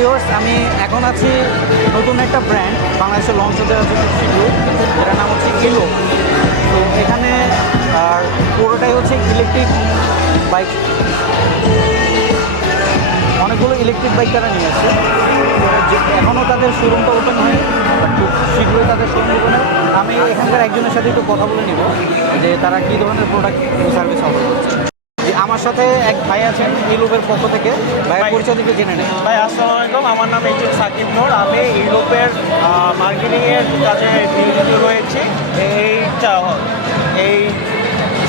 Viewers, আমি এখন আছি নতুন একটা ব্র্যান্ড বাংলাদেশে লঞ্চ হতে যাচ্ছে খুব শীঘ্রই, যেটার নাম হচ্ছে ইলো। তো এখানে আর পুরোটাই হচ্ছে ইলেকট্রিক বাইক, অনেকগুলো ইলেকট্রিক বাইক তারা নিয়ে আসছে। এখনও তাদের শোরুমটা ওপেন হয়নি, বাট খুব শীঘ্রই তাদের শোরুম ওপেন হয়। আমি এখানকার একজনের সাথে একটু কথা বলে নিব যে তারা কী ধরনের প্রোডাক্ট সার্ভিস অফার করছে। আমার সাথে এক ভাই আছেন ইউরোপের পক্ষ থেকে, ভাইয়ের পরিচয় থেকে জেনে নেই। ভাই আসসালামু আলাইকুম, আমার নাম এইচ.এম. সাকিব নূর। আমি ইউরোপের মার্কেটিংয়ের কাজে নিয়োজিত রয়েছি। এই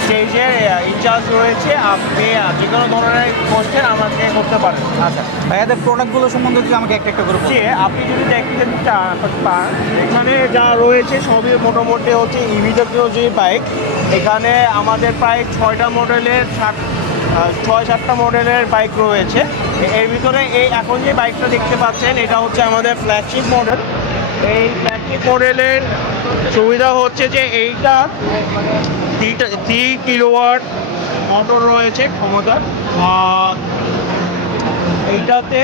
স্টেজের ইনচার্জ রয়েছে। আপনি যে কোনো ধরনের কোশ্চেন আমাকে করতে পারেন। আচ্ছা, ভাইয়াদের প্রোডাক্টগুলো সম্বন্ধে যদি আমাকে একটা একটা করে বলুন। আপনি যদি দেখতে পান, এখানে যা রয়েছে সবই মোটামুটি হচ্ছে ইভি জাতীয় যে বাইক। এখানে আমাদের প্রায় 6-7টা মডেলের বাইক রয়েছে। এর ভিতরে এখন যে বাইকটা দেখতে পাচ্ছেন এটা হচ্ছে আমাদের ফ্ল্যাগশিপ মডেল। এই ফ্ল্যাগশিপ মডেলের সুবিধা হচ্ছে যে এইটা 3 কিলোওয়াট মোটর রয়েছে ক্ষমতা। এইটাতে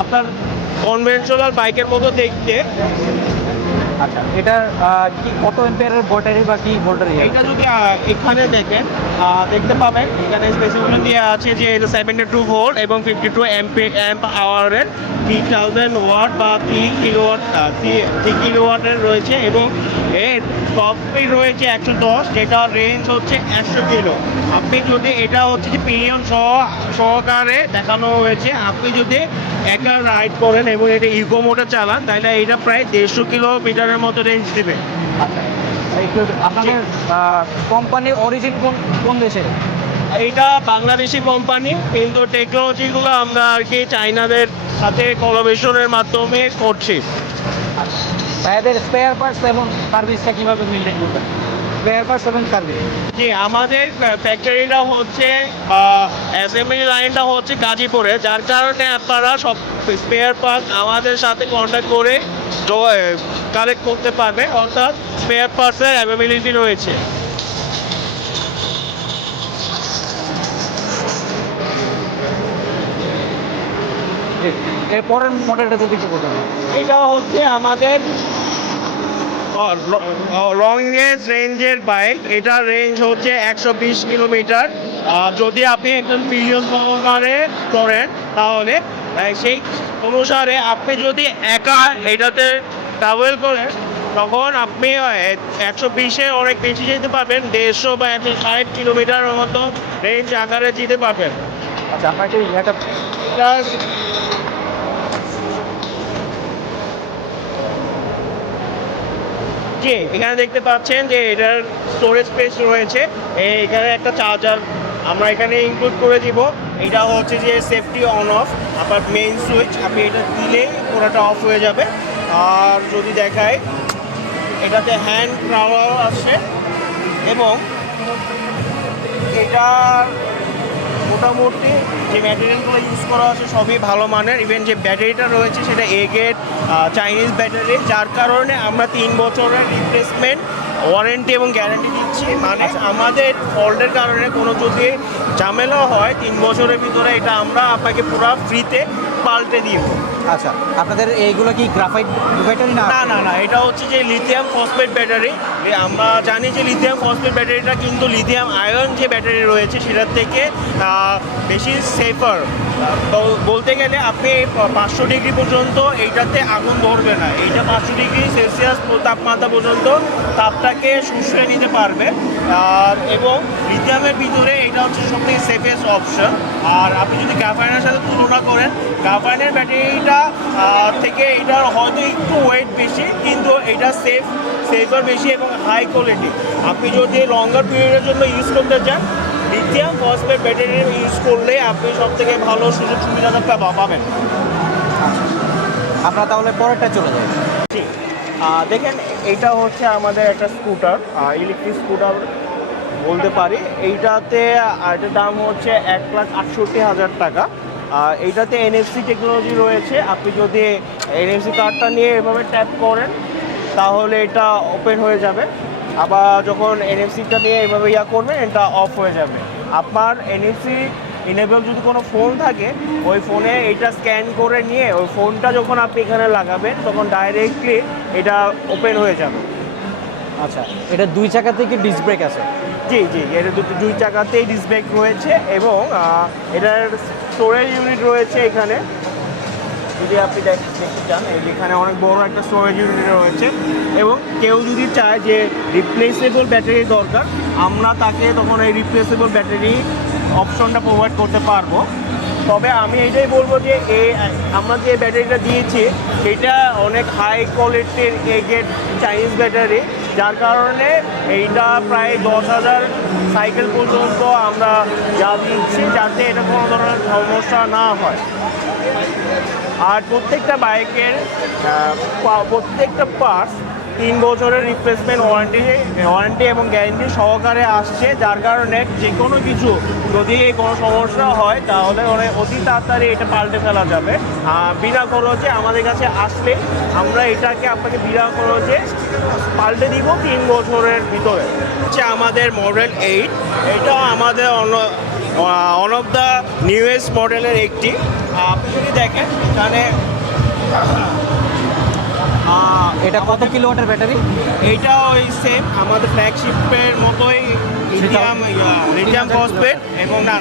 আপনার কনভেনশনাল বাইকের মতো দেখতে। আচ্ছা, এটার কি কত এম্পিয়ারের ব্যাটারি বা কি ভোল্টের? এটা যদি এখানে দেখেন দেখতে পাবেন, এখানে স্পেসিফিকেশন দেওয়া আছে যে এটা 72 ভোল্ট এবং 52 অ্যাম্প আওয়ারের 3000 ওয়াট বা 3 কিলোওয়াটের রয়েছে এবং এর টপ স্পিড রয়েছে 110, যেটা রেঞ্জ হচ্ছে 100 কিলো। আপনি যদি এটা হচ্ছে যে পিলিয়ন সহকারে দেখানো হয়েছে, আপনি যদি একা রাইড করেন এবং এটা ইকো মোডে চালান তাহলে এটা প্রায় 150 কিলোমিটারের মতো রেঞ্জ দেবে। আচ্ছা, আপনাদের কোম্পানির অরিজিন কোন দেশের? এইটা বাংলাদেশি কোম্পানি, কিন্তু টেকনোলজিগুলো আমরা আর কি চাইনাদের সাথে কোলাবোরেশনের মাধ্যমে করছি। ভাইয়াদের স্পেয়ার পার্টস এবং সার্ভিসটা কীভাবে মেনটেন করবেন? স্পেয়ার পার্টস এবং সার্ভিস। জি, আমাদের ফ্যাক্টরিটা হচ্ছে অ্যাসেম্বলি লাইনটা হচ্ছে গাজীপুরে, যার কারণে আপনারা সব স্পেয়ার পার্ট আমাদের সাথে কন্ট্যাক্ট করে কালেক্ট করতে পারবে, অর্থাৎ স্পেয়ার পার্টসের অ্যাভেলেবিলিটি রয়েছে। এর পরের মডেলটা যদি একটু বলতে হবে। এটা হচ্ছে আমাদের লং রেঞ্জের বাইক। এটার রেঞ্জ হচ্ছে 120 কিলোমিটার। যদি আপনি একদম পিরিয়ড সহকারে করেন তাহলে সেই অনুসারে আপনি যদি একা এটাতে ট্রাভেল করেন তখন আপনি 120-এ অনেক বেশি যেতে পারবেন, 150 বা 160 কিলোমিটারের মতো রেঞ্জ আকারে যেতে পারবেন। আচ্ছা, আপনাকে এটা জি, এখানে দেখতে পাচ্ছেন যে এটার স্টোরেজ স্পেস রয়েছে। এখানে একটা চার্জার আমরা এখানে ইনক্লুড করে দিব। এটা হচ্ছে যে সেফটি অন অফ, আপনার মেইন সুইচ, আপনি এটা দিলেই পুরোটা অফ হয়ে যাবে। আর যদি দেখায় এটাতে হ্যান্ড পাওয়ার আছে এবং এটার মোটামুটি যে ম্যাটেরিয়ালগুলো ইউজ করা আছে সবই ভালো মানের। ইভেন যে ব্যাটারিটা রয়েছে সেটা এগেট চাইনিজ ব্যাটারি, যার কারণে আমরা 3 বছরের রিপ্লেসমেন্ট ওয়ারেন্টি এবং গ্যারান্টি দিচ্ছি। মানে আমাদের ফল্টের কারণে কোনো যদি ঝামেলা হয় 3 বছরের ভিতরে এটা আমরা আপনাকে পুরো ফ্রিতে পাল্টে দিব। আচ্ছা, আপনাদের এইগুলো কি গ্রাফাইট ব্যাটারি? না না না না, এটা হচ্ছে যে লিথিয়াম ফসফেট ব্যাটারি। আমরা জানি যে লিথিয়াম ফসফেট ব্যাটারিটা কিন্তু লিথিয়াম আয়ন যে ব্যাটারি রয়েছে সেটার থেকে বেশি সেফার। তো বলতে গেলে আপনি 500 ডিগ্রি পর্যন্ত এইটাতে আগুন ধরবে না। এইটা 500 ডিগ্রি সেলসিয়াস তাপমাত্রা পর্যন্ত তাপটাকে শুষিয়ে নিতে পারবে। আর এবং লিথিয়ামের ভিতরে এটা হচ্ছে সবথেকে সেফেস্ট অপশন। আর আপনি যদি গ্রাফাইনের সাথে তুলনা করেন, গ্রাফাইনের ব্যাটারিটা থেকে এটার হয়তো একটু ওয়েট বেশি, কিন্তু এটা সেফার বেশি এবং হাই কোয়ালিটি। আপনি যদি লঙ্গার পিরিয়ডের জন্য ইউজ করতে চান, লিথিয়াম ফসফেট ব্যাটারি ইউজ করলে আপনি সবথেকে ভালো সুযোগ সুবিধাটা পাবেন। আমরা তাহলে পরেরটা চলে যাই। ঠিক, দেখেন এইটা হচ্ছে আমাদের একটা স্কুটার, ইলেকট্রিক স্কুটার বলতে পারি। এইটাতে এটার দাম হচ্ছে 1,68,000 টাকা। এইটাতে NFC টেকনোলজি রয়েছে। আপনি যদি NFC কার্ডটা নিয়ে এভাবে ট্যাপ করেন তাহলে এটা ওপেন হয়ে যাবে, আবার যখন NFC টা নিয়ে এভাবে করবেন এটা অফ হয়ে যাবে। আপনার NFC ইনেবল যদি কোনো ফোন থাকে ওই ফোনে এটা স্ক্যান করে নিয়ে ওই ফোনটা যখন আপনি এখানে লাগাবেন তখন ডাইরেক্টলি এটা ওপেন হয়ে যাবে। আচ্ছা, এটা 2 চাকাতে কি ডিস্ক ব্রেক আছে? জি জি, এটা দুই চাকাতেই ডিস্ক ব্রেক রয়েছে এবং এটার স্টোরেজ ইউনিট রয়েছে এখানে। যদি আপনি দেখতে চান এখানে অনেক বড় একটা স্টোরেজ ইউনিট রয়েছে এবং কেউ যদি চায় যে রিপ্লেসেবল ব্যাটারি দরকার, আমরা তাকে তখন এই রিপ্লেসেবল ব্যাটারি অপশনটা প্রোভাইড করতে পারবো। তবে আমি এটাই বলবো যে আমরা যে ব্যাটারিটা দিয়েছি এটা অনেক হাই কোয়ালিটির এগেড চাইনিজ ব্যাটারি, যার কারণে এইটা প্রায় 10,000 সাইকেল পর্যন্ত আমরা যা দিচ্ছি যাতে এটা কোনো ধরনের সমস্যা না হয়। আর প্রত্যেকটা বাইকের প্রত্যেকটা পার্টস 3 বছরের রিপ্লেসমেন্ট ওয়ারেন্টি এবং গ্যারেন্টি সহকারে আসছে, যার কারণে যে কোনো কিছু যদি কোনো সমস্যা হয় তাহলে অতি তাড়াতাড়ি এটা পাল্টে ফেলা যাবে বিনা খরচে। আমাদের কাছে আসলে আমরা এটাকে আপনাকে বিনা খরচে পাল্টে দিব 3 বছরের ভিতরে। হচ্ছে আমাদের মডেল 8, এটা আমাদের ওয়ান অফ দ্য নিউয়েস্ট মডেলের একটি। আপনি যদি দেখেন এখানে এটা কত কিলোওয়াটের ব্যাটারি? এইটা ওই সেম আমাদের ফ্ল্যাগশিপের মতোই লিথিয়াম ফসফেট এবং না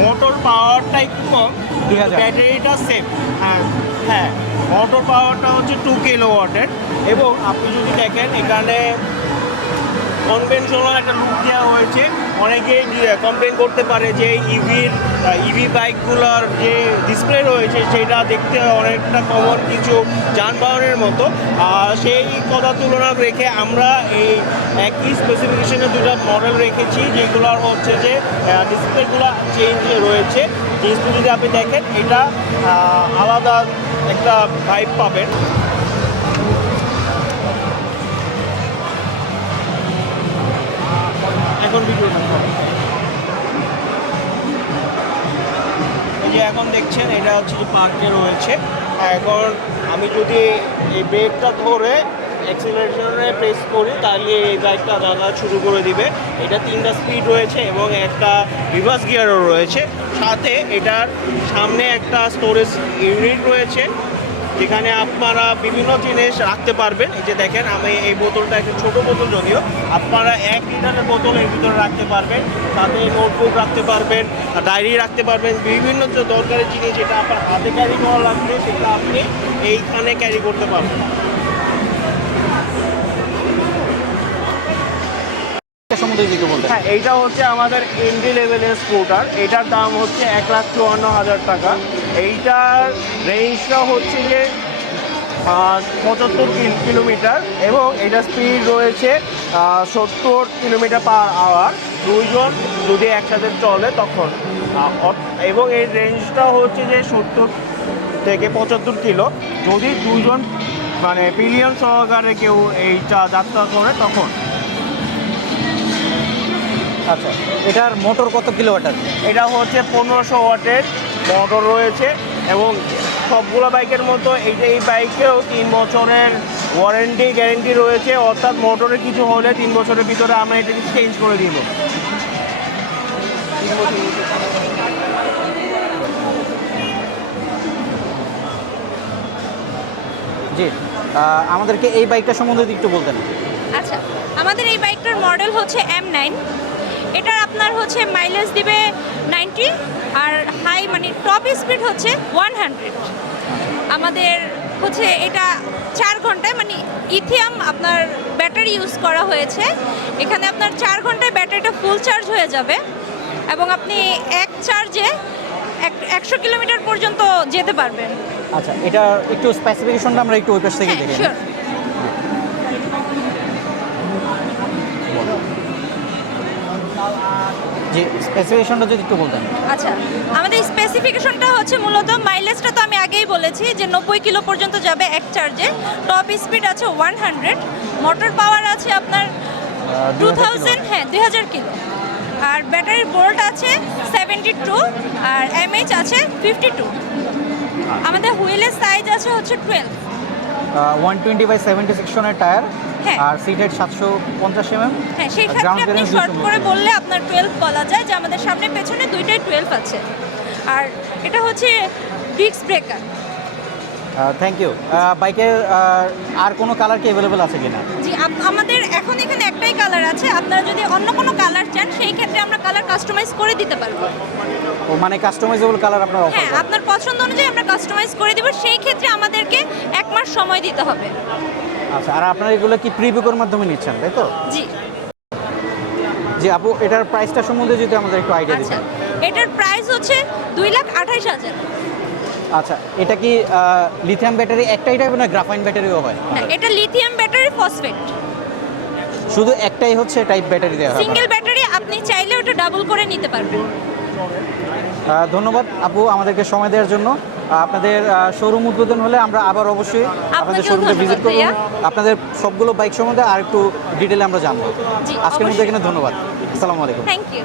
মোটর পাওয়ারটা একটু কম, 2000 ব্যাটারিটা সেম। হ্যাঁ, মোটর পাওয়ারটা হচ্ছে 2 কিলোওয়াটের এবং আপনি যদি দেখেন এখানে কনভেনশনাল একটা লুক দেওয়া হয়েছে। অনেকেই কমপ্লেন করতে পারে যে ইভি বাইকগুলোর যে ডিসপ্লে রয়েছে সেটা দেখতে অনেকটা কমন কিছু যানবাহনের মতো। সেই কথা তুলনা রেখে আমরা এই একই স্পেসিফিকেশনের দুটো মডেল রেখেছি, যেগুলোর হচ্ছে যে ডিসপ্লেগুলো চেঞ্জ রয়েছে। জিনিসটা যদি আপনি দেখেন এটা আলাদা একটা ভাইব পাবেন। এখন ভিডিও এই যে এখন দেখছেন এটা হচ্ছে যে পার্কে রয়েছে। এখন আমি যদি এই ব্রেকটা ধরে অ্যাক্সিলারেশনে প্রেস করি তাহলে এই বাইকটা দাদা শুরু করে দিবে। এটা 3টা স্পিড রয়েছে এবং একটা রিভার্স গিয়ারও রয়েছে। সাথে এটার সামনে একটা স্টোরেজ ইউনিট রয়েছে যেখানে আপনারা বিভিন্ন জিনিস রাখতে পারবেন। এই যে দেখেন আমি এই বোতলটা একটা ছোটো বোতল, যদিও আপনারা 1 লিটারের বোতল এর ভিতরে রাখতে পারবেন। সাথে নোটবুক রাখতে পারবেন, ডায়েরি রাখতে পারবেন, বিভিন্ন যে দরকারি জিনিস যেটা আপনার হাতে ক্যারি করা লাগবে সেটা আপনি এইখানে ক্যারি করতে পারবেন। হ্যাঁ, এইটা হচ্ছে আমাদের এন্ট্রি লেভেলের স্কুটার। এটার দাম হচ্ছে 1,54,000 টাকা। এইটার রেঞ্জটা হচ্ছে যে 75 কিলোমিটার এবং এটা স্পিড রয়েছে 70 কিলোমিটার পার আওয়ার। দুইজন যদি একসাথে চলে তখন এবং এই রেঞ্জটা হচ্ছে যে 70 থেকে 75 কিলো। যদি দুজন মানে পিলিয়ন সহকারে কেউ এইটা যাত্রা করে তখন। আচ্ছা, এটার মোটর কত কিলোওয়াটের? এটা হচ্ছে 1500 ওয়াটের মোটর রয়েছে এবং সবগুলো বাইকের মতো এই বাইকেও 3 বছরের ওয়ারেন্টি গ্যারেন্টি রয়েছে, অর্থাৎ মোটরে কিছু হলে 3 বছরের ভিতরে আমরা এটাকে চেঞ্জ করে দিব। জি, আমাদেরকে এই বাইকটা সম্বন্ধে একটু বলতেন। আচ্ছা, আমাদের এই বাইকটার মডেল হচ্ছে M9। এটার আপনার হচ্ছে মাইলেজ দিবে 90 আর হাই মানে টপ স্পিড হচ্ছে 100। আমাদের হচ্ছে এটা 4 ঘন্টায় মানে লিথিয়াম আপনার ব্যাটারি ইউজ করা হয়েছে। এখানে আপনার 4 ঘন্টায় ব্যাটারিটা ফুল চার্জ হয়ে যাবে এবং আপনি এক চার্জে 100 কিলোমিটার পর্যন্ত যেতে পারবেন। আচ্ছা, এটা একটু স্পেসিফিকেশনটা আমরা একটু ওই পাশ থেকে দেখে নিই। শিওর। যে স্পেসিফিকেশনটা যদি একটু বলতেন। আচ্ছা, আমাদের স্পেসিফিকেশনটা হচ্ছে মূলত মাইলেজটা তো আমি আগেই বলেছি যে 90 কিলো পর্যন্ত যাবে এক চার্জে। টপ স্পিড আছে 100, মোটর পাওয়ার আছে আপনার 2000, হ্যাঁ 2000 কিলো। আর ব্যাটারির ভোল্ট আছে 72 আর এমএইচ আছে 52। আমাদের হুইলের সাইজ আছে হচ্ছে 12। 120/70 সেকশনের টায়ার, হ্যাঁ। আর সিট হাইট 750 হ্যাঁ, সেই আর ক্ষেত্রে ground আপনি clearance শর্ট 200 করে মিটার। বললে আপনার 12 বলা যায় যে আমাদের সামনে পেছনে দুইটাই 12 আছে। আর এটা হচ্ছে ডিস্ক ব্রেকার। Thank you. বাইকের আর কোনো কালার কি অ্যাভেলেবেল আছে কিনা? জি, আমাদের এখন এখানে একটাই কালার আছে। আপনারা যদি অন্য কোনো কালার চান সেই ক্ষেত্রে আমরা কালার কাস্টমাইজ করে দিতে পারবো। ও মানে কাস্টমাইজেবল কালার আপনার অফার হ্যাঁ, আপনার পছন্দ অনুযায়ী আমরা কাস্টমাইজ করে দিব। সেই ক্ষেত্রে আমাদেরকে 1 মাস সময় দিতে হবে। আচ্ছা, আর আপনারা এগুলো কি প্রি বুকের মাধ্যমে নিচ্ছেন তাই তো? জি। জি আপু, এটার প্রাইসটা সম্বন্ধে যদি আমাদের একটু আইডিয়া আচ্ছা, দিতেন। এটার প্রাইস হচ্ছে 2,28,000। আচ্ছা, এটা কি লিথিয়াম ব্যাটারি একটাই টাইপ না গ্রাফাইন ব্যাটারিও হয়? না, এটা লিথিয়াম ব্যাটারি ফসফেট। শুধু একটাই হচ্ছে টাইপ ব্যাটারি দেওয়া হয়? সিঙ্গেল ব্যাটারি, আপনি চাইলে ওটা ডাবল করে নিতে পারবেন। ধন্যবাদ আপু আমাদেরকে সময় দেওয়ার জন্য। আপনাদের শোরুম উদ্বোধন হলে আমরা আবার অবশ্যই আপনাদের আপনাকেও শোরুমে ধন্যবাদ ভিজিট করব। ভাইয়া। আপনাদের সবগুলো বাইক সম্বন্ধে আর একটু ডিটেলে আমরা জানবো। জি, আজকের মধ্যে অবশ্যই। এখানে ধন্যবাদ। আসসালামু আলাইকুম। Thank you.